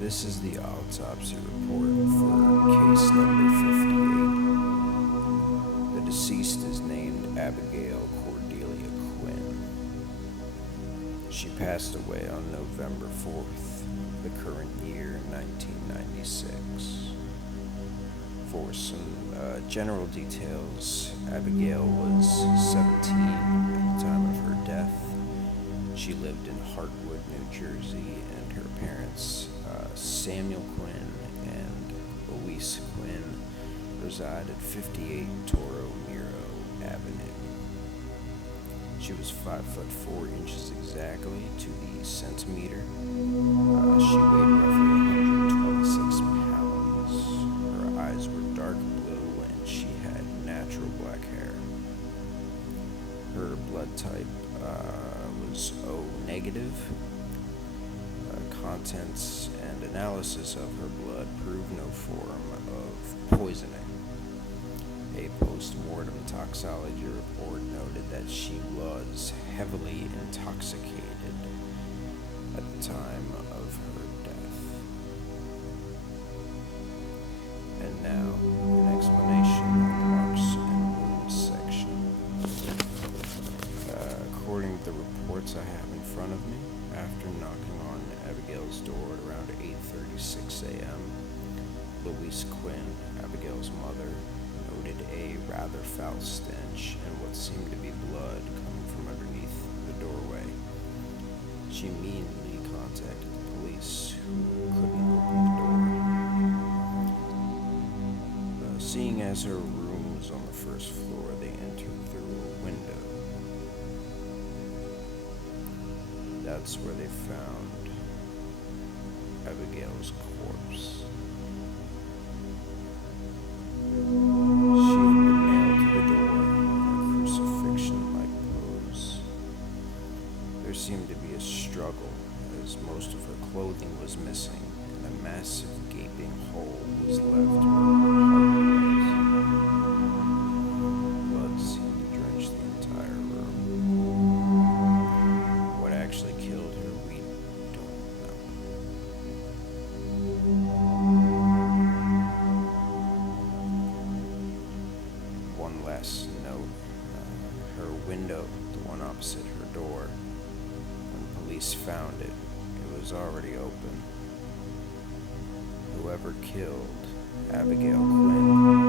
This is the autopsy report for case number 58. The deceased is named Abigail Cordelia Quinn. She passed away on November 4th, the current year, 1996. For some general details, Abigail was 17 at the time of her death. She lived in Hartwood, New Jersey, and her parents, Samuel Quinn and Louise Quinn, reside at 58 Toro Miro Avenue. She was 5'4" exactly to the centimeter. She weighed roughly 126 pounds. Her eyes were dark blue and she had natural black hair. Her blood type was O negative. Contents and analysis of her blood proved no form of poisoning. A post-mortem toxicology report noted that she was heavily intoxicated at the time of her death. And now, an explanation of the marks and wounds section. According to the reports I have in front of me, after knocking on Abigail's door at around 8:36 a.m., Louise Quinn, Abigail's mother, noted a rather foul stench and what seemed to be blood coming from underneath the doorway. She immediately contacted the police, who couldn't open the door. Seeing as her room was on the first floor, they entered through a window. That's where they found Abigail's corpse. She had been nailed to the door in a crucifixion-like pose. There seemed to be a struggle, as most of her clothing was missing, and a massive gaping hole was left where her heart was. Blood seemed to drench the entire room. What actually killed her, we don't know. One last note, her window, the one opposite her door, when police found it, it was already open. Whoever killed Abigail Quinn